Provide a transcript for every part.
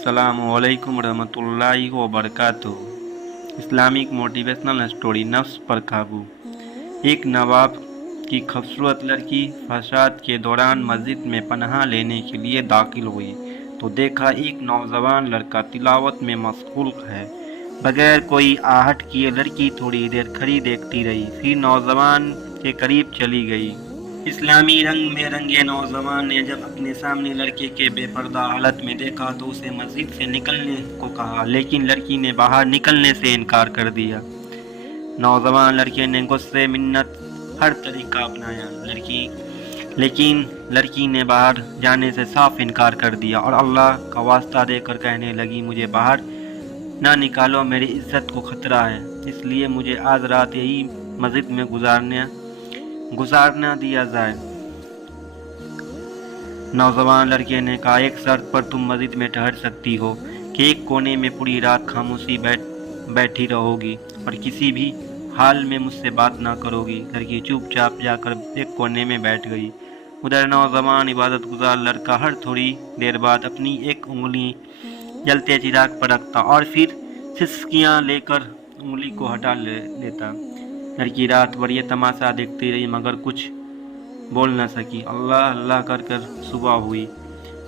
अस्सलामुअलैकुम रहमतुल्लाहि व बरकातुहू। इस्लामिक मोटिवेशनल स्टोरी नफ्स पर काबू। एक नवाब की खूबसूरत लड़की फसाद के दौरान मस्जिद में पनाह लेने के लिए दाखिल हुई तो देखा एक नौजवान लड़का तिलावत में मशगूल है। बगैर कोई आहट किए लड़की थोड़ी देर खड़ी देखती रही, फिर नौजवान के करीब चली गई। इस्लामी रंग में रंगे नौजवान ने जब अपने सामने लड़के के बेपर्दा हालत में देखा तो उसे मस्जिद से निकलने को कहा, लेकिन लड़की ने बाहर निकलने से इनकार कर दिया। नौजवान लड़के ने गुस्से मिन्नत हर तरीका अपनाया, लेकिन लड़की ने बाहर जाने से साफ इनकार कर दिया और अल्लाह का वास्ता देकर कहने लगी, मुझे बाहर ना निकालो, मेरी इज्जत को खतरा है, इसलिए मुझे आज रात यही मस्जिद में गुजारना दिया जाए। नौजवान लड़के ने कहा, एक शर्त पर तुम मस्जिद में ठहर सकती हो कि एक कोने में पूरी रात खामोशी बैठी रहोगी और किसी भी हाल में मुझसे बात ना करोगी। लड़की चुपचाप जाकर एक कोने में बैठ गई। उधर नौजवान इबादत गुजार लड़का हर थोड़ी देर बाद अपनी एक उंगली जलते चिराग पर रखता और फिर सिसकियां लेकर उंगली को हटा लेता। लड़की रात भर ये तमाशा देखती रही मगर कुछ बोल न सकी। अल्लाह अल्लाह कर कर सुबह हुई।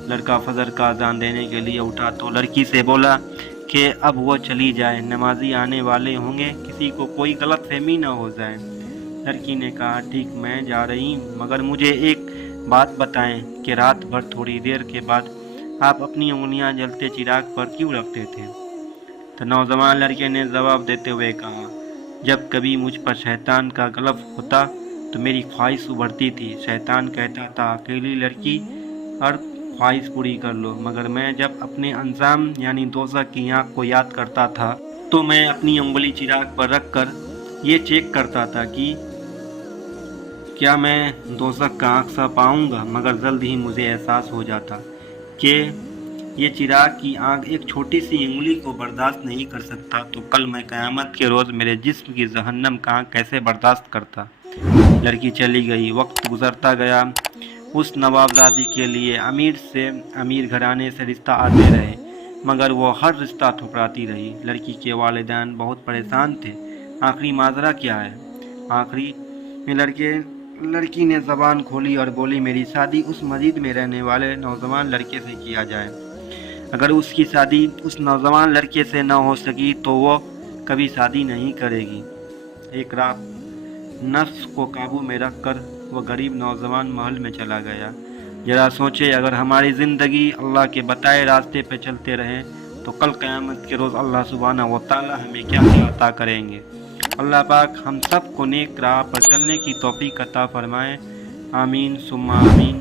लड़का फजर का अजान देने के लिए उठा तो लड़की से बोला कि अब वो चली जाए, नमाजी आने वाले होंगे, किसी को कोई गलत फहमी न हो जाए। लड़की ने कहा, ठीक मैं जा रही, मगर मुझे एक बात बताएं कि रात भर थोड़ी देर के बाद आप अपनी उंगलियां जलते चिराग पर क्यों रखते थे? तो नौजवान लड़के ने जवाब देते हुए कहा, जब कभी मुझ पर शैतान का गलब होता तो मेरी ख्वाहिश उभरती थी। शैतान कहता था, अकेली लड़की और ख्वाहिश पूरी कर लो, मगर मैं जब अपने अंजाम यानी दोज़ख की आँख को याद करता था तो मैं अपनी उंगली चिराग पर रख कर ये चेक करता था कि क्या मैं दोज़ख का आँख सा पाऊँगा, मगर जल्द ही मुझे एहसास हो जाता कि ये चिराग की आग एक छोटी सी उंगली को बर्दाश्त नहीं कर सकता, तो कल मैं क़यामत के रोज़ मेरे जिस्म की जहन्नम का आग कैसे बर्दाश्त करता। लड़की चली गई। वक्त गुजरता गया। उस नवाबजादी के लिए अमीर से अमीर घराने से रिश्ता आते रहे, मगर वो हर रिश्ता ठुकराती रही। लड़की के वालिदैन बहुत परेशान थे। आखिरी माजरा क्या है? आखिरी में लड़की ने ज़बान खोली और बोली, मेरी शादी उस मस्जिद में रहने वाले नौजवान लड़के से किया जाए। अगर उसकी शादी उस नौजवान लड़के से न हो सकी तो वो कभी शादी नहीं करेगी। एक रात नफ्स को काबू में रखकर वो गरीब नौजवान महल में चला गया। जरा सोचे, अगर हमारी ज़िंदगी अल्लाह के बताए रास्ते पे चलते रहें तो कल क़यामत के रोज़ अल्लाह सुब्हानहू व तआला हमें क्या क्या अता करेंगे। अल्लाह पाक हम सब को नेक राह पर चलने की तौफीक अता फरमाए। आमीन सुम्मा आमीन।